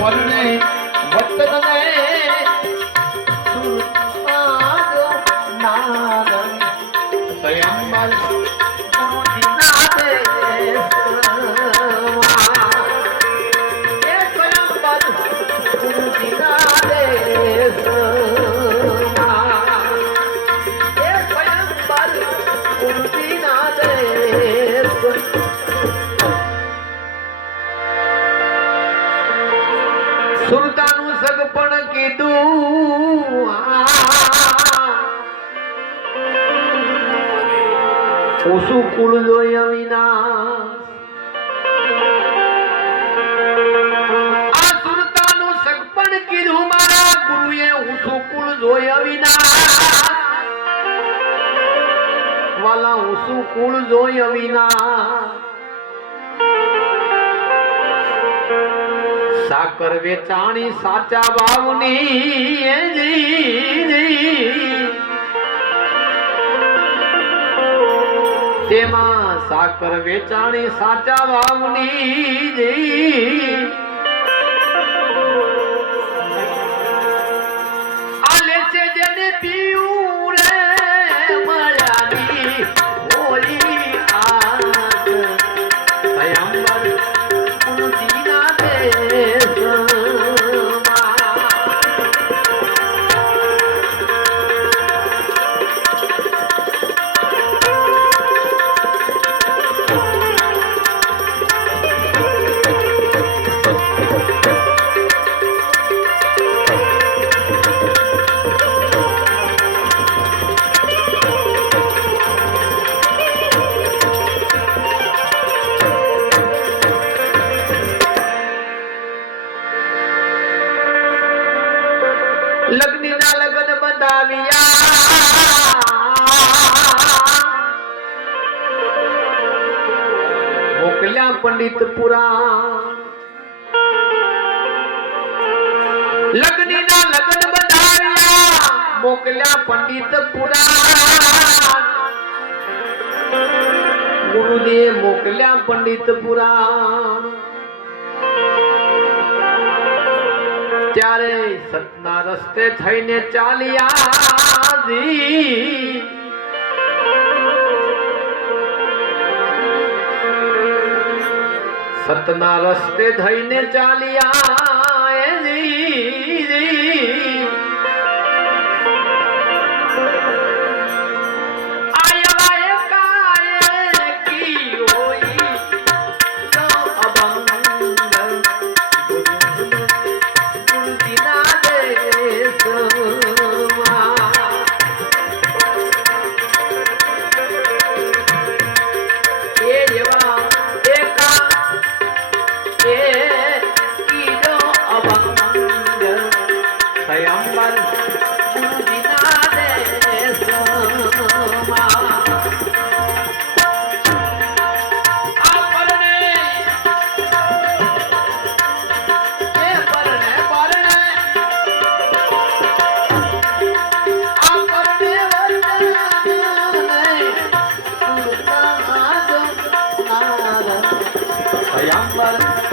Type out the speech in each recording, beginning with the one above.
বলনে বটনে ઓછું જોય વિના સુરતાનું કીધું મારા ગુરુએ ઓછું કુળ જોયા વિના વાલા ઓછું કુળ જોયા વિના સાકર વેચાણી સાચા ભાવની તેમાં સાકર વેચાણી સાચા ભાવની જી. મોકલ્યા પુરાણ પુરા લગ્નના લગ્ન બંધાવ્યા મોકલ્યા પંડિત પુરાણ ગુરુદેવ મોકલ્યા પંડિત પુરાણ ત્યારે સતના રસ્તે થઈને ચાલ્યા જી. સતના રસ્તે થઈને ચાલ્યા સ્વયંવર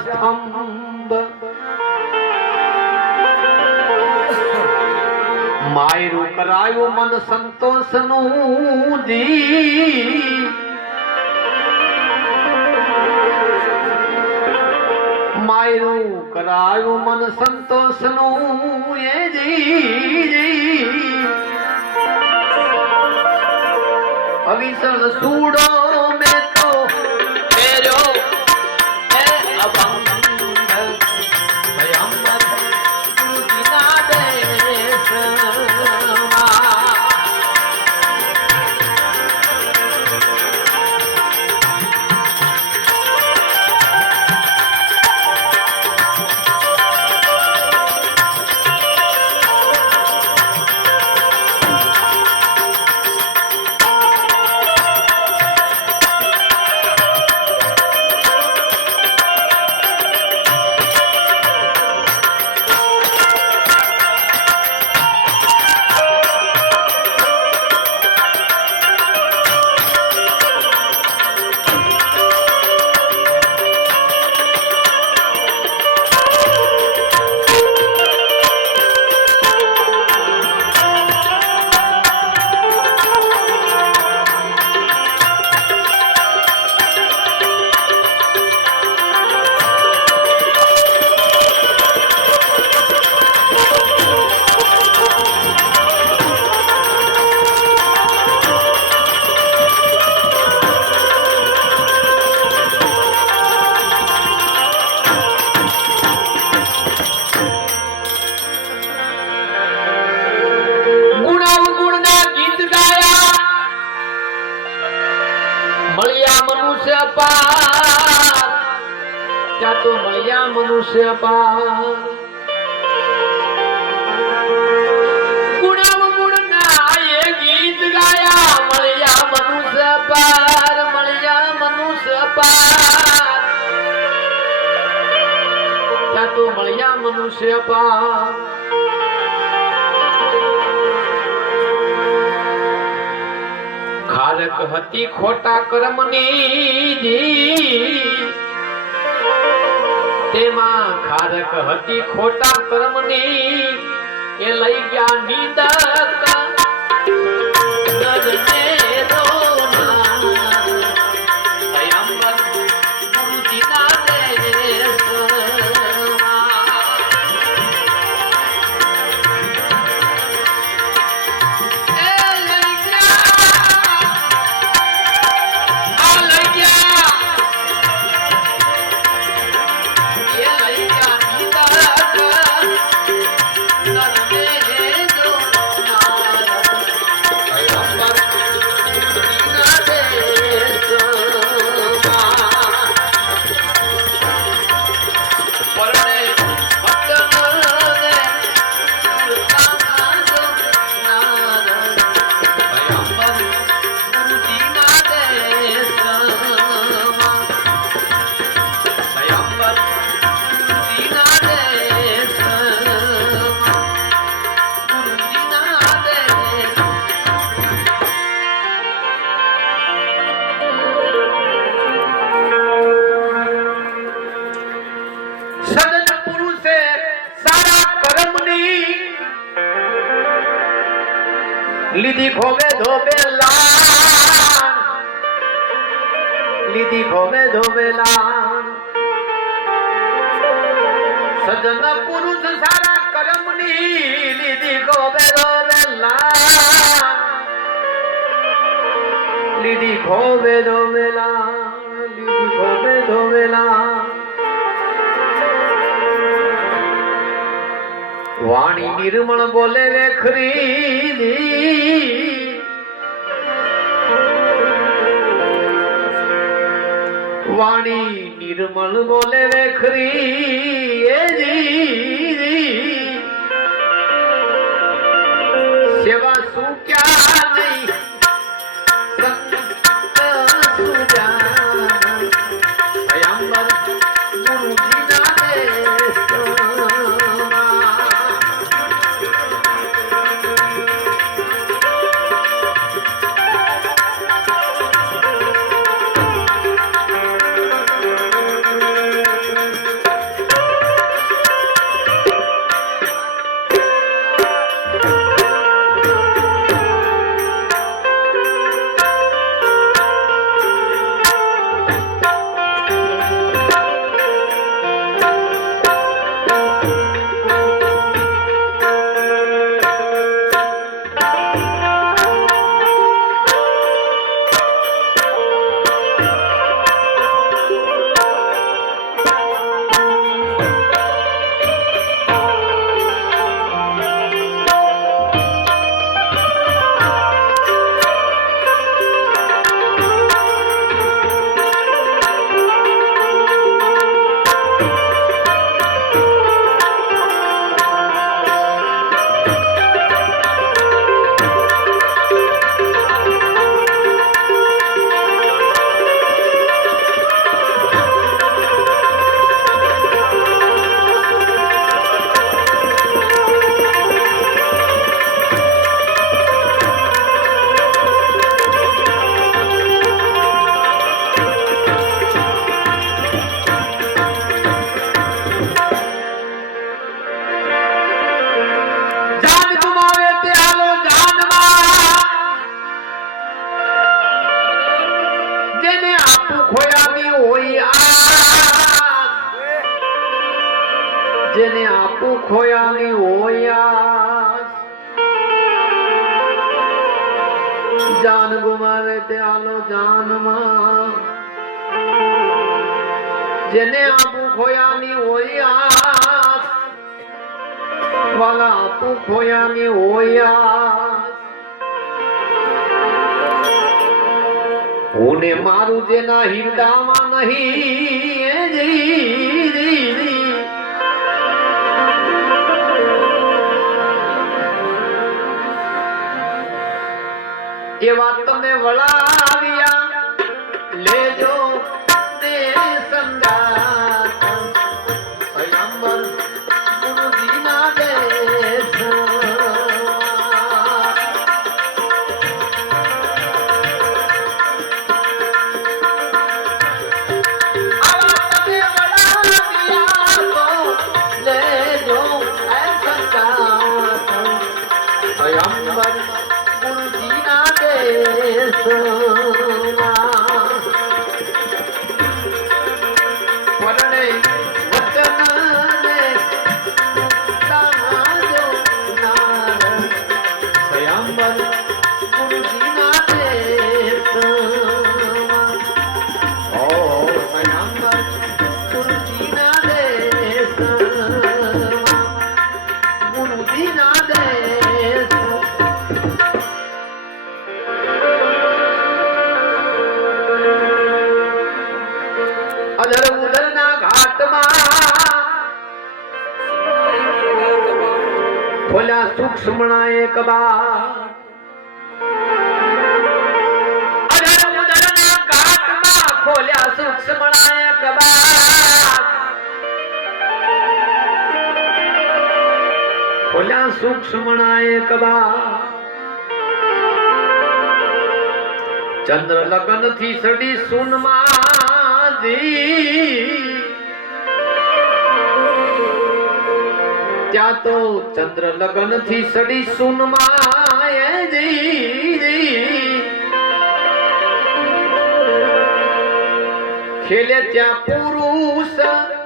મારો થંભ માયરું કરાયું મન સંતોષનું જી માયરું કરાયું મન સંતોષનું એ જી. અવિસર સૂડો મેં તો અભંગ મનુષ્ય પાર ગુણમ ગુણના એ ગીત ગાયા મળ્યા મનુષ્ય પાર મળ્યા મનુષ્ય પાર ત્યાં તો મળ્યા મનુષ્ય પાર ખારક હતી ખોટા કર્મની જી. તેમાં ખારક હતી ખોટા કર્મની. એ લઈ ગયા નિંદક લાન સજન પુરુષ સારા કર્મની લીધી ગોબે ધોવેલા લીધી ખોબે ધોવેલા લીધી ખોબે ધોવેલા વાણી નિર્મળ બોલે રે. ખરી વાણી નિર્મળ બોલે રે ખરી એ જી કોને મારું જેના હિરદામાં નહીં? એ વાત તમે વળા સ્વયંવર ગુરુજીના દેશમાં પરણે સૂક્ષ્મણા એક બાર ખોલ્યા સૂક્ષ્મણા એક બાર ખોલ્યા સૂક્ષ્મણા એક બાર ચંદ્ર લગનથી સડી સુનમાં ત્યાં તો ચંદ્ર લગનથી સડી સુનમાં ખેલે ત્યાં પુરુષ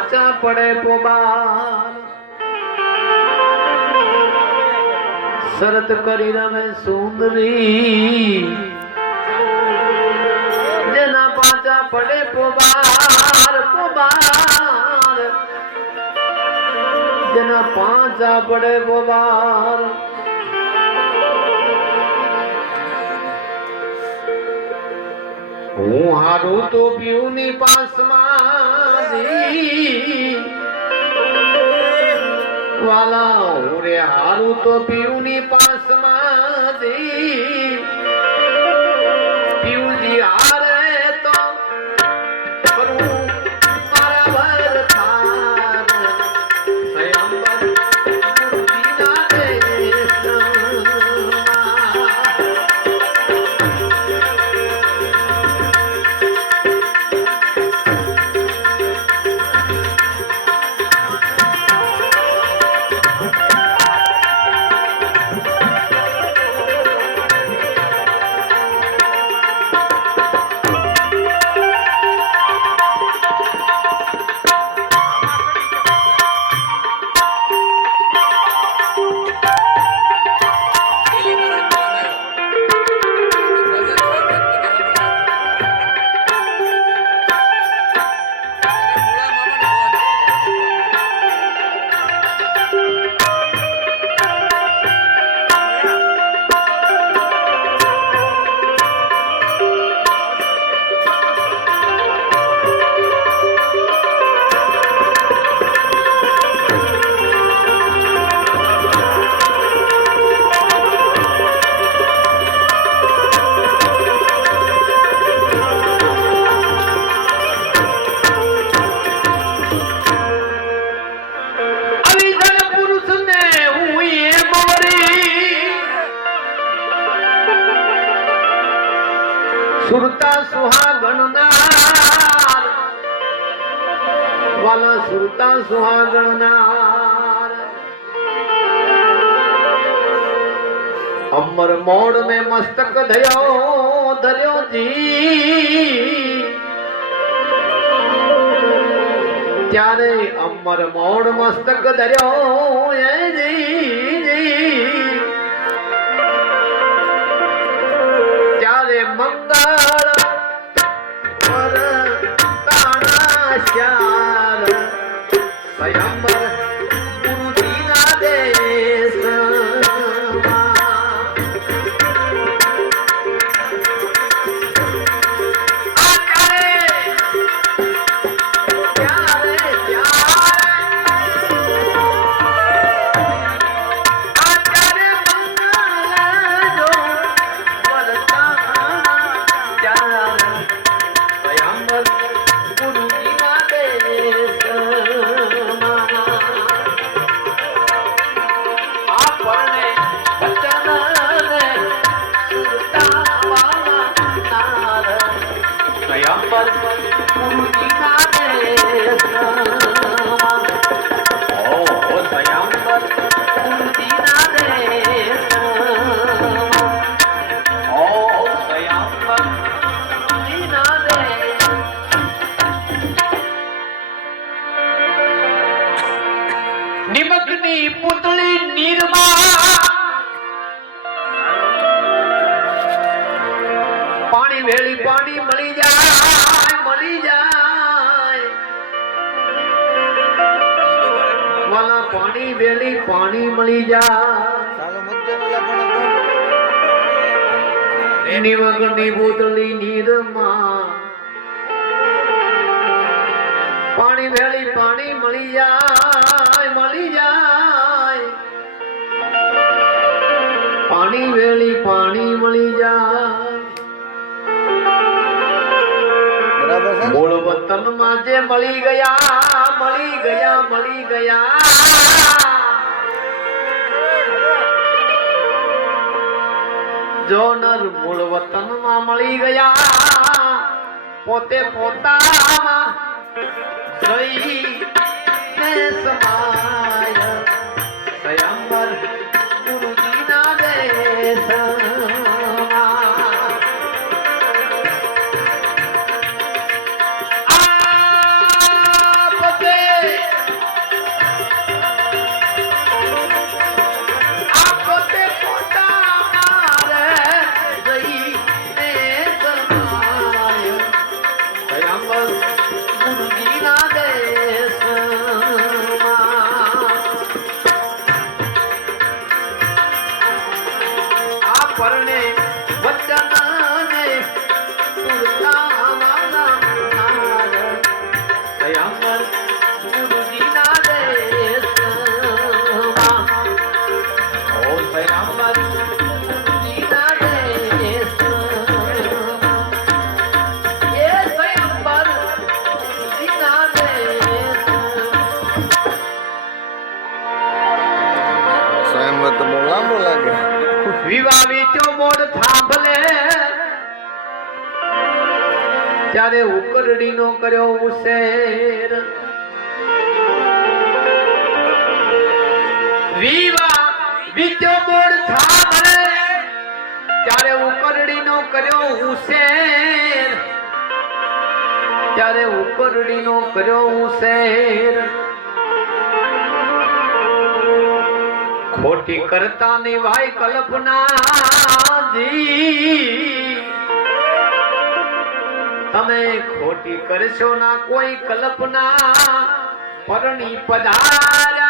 પાછા પડે પોબાર શરત કરી રમે સુંદરી. જેના પાછા પડે પોબાર પોબાર જેના પાંચા પડે બોબાર હું હારું તો પીઉની પાસમાં વાલા હું રે હારું તો પીઉની પાસમાં પીઉજી હારે સુહાગણનાર અમર મોડ ને મસ્તક ધર્યો ધર્યો જી ત્યારે અમર મોડ મસ્તક ધર્યો એ ત્યારે મંગળ નિમકની બોતલી નીરમાં. પાણી વેળી પાણી મળી જાય મળી જાય. પાણી વેળી પાણી મળી જાય. મૂળ વતન વતનમાં જે મળી ગયા મળી ગયા મળી ગયા. જો નર મૂળ વતનમાં મળી ગયા. પોતે પોતામાં ને સમાય ગુરુજીના દેશમાં ઉકરડીનો કર્યો ઉશેર વિવાહ વીત્યો મોડ થાંભલે ત્યારે ઉકરડીનો કર્યો ઉશેર ત્યારે ઉકરડીનો કર્યો ઉશેર ખોટી કરતા નિભાઈ કલ્પના જી. તમે ખોટી કરશો ના કોઈ કલ્પના. પરણી પધારા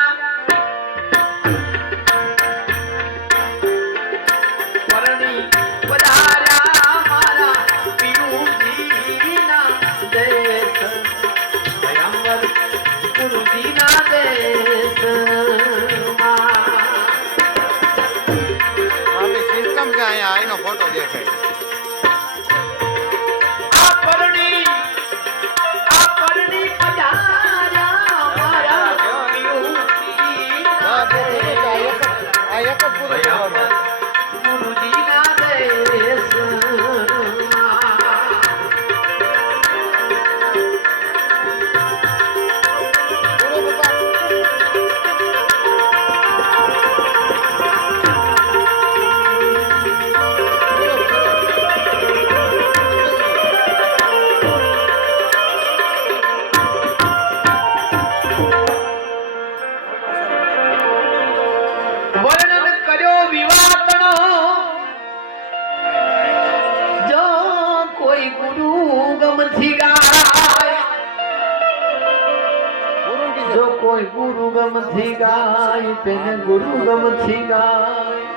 Aku punya. તેને ગુરુ ગમથી ગાય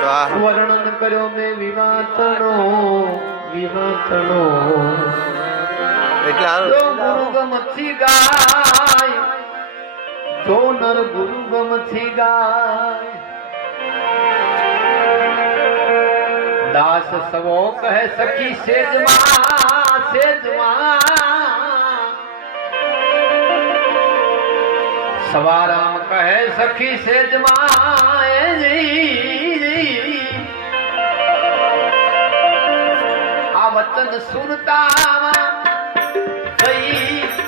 તો આ વર્ણન કર્યો મેં વિવાતનો વિવાતનો એટલે જો હારું ગુરુ ગમથી ગાય જો નર ગુરુ ગમથી ગાય દાસ સવો કહે સખી સેજમાં સેજમાં સવારામ કહે સખી સેજ. આ વચન સુરતામાં થઈ